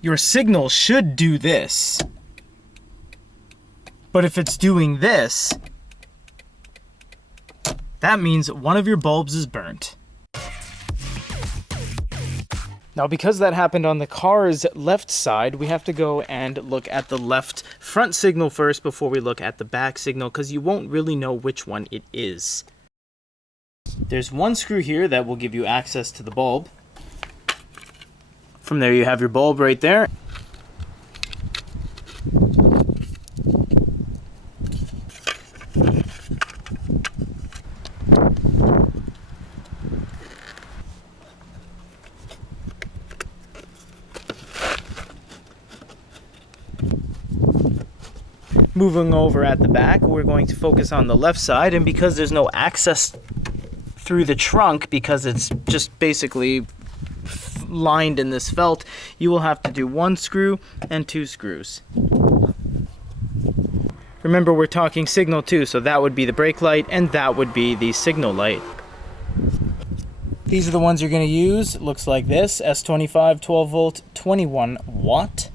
Your signal should do this. But if it's doing this, that means one of your bulbs is burnt. Now, because that happened on the car's left side, we have to go and look at the left front signal first before we look at the back signal, because you won't really know which one it is. There's one screw here that will give you access to the bulb. From there you have your bulb right there. Moving over at the back, we're going to focus on the left side, and because there's no access through the trunk, because it's just basically lined in this felt, you will have to do one screw and two screws. Remember, we're talking signal too, so that would be the brake light and that would be the signal light. These are the ones you're going to use. It looks like this: S25 12 volt 21 watt.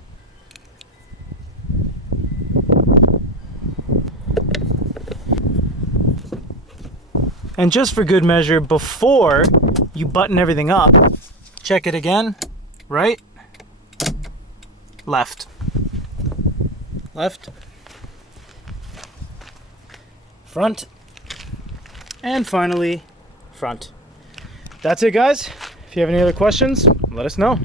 And just for good measure, before you button everything up, check it again. Right, left, left, front, and finally front. That's it, guys. If you have any other questions, let us know.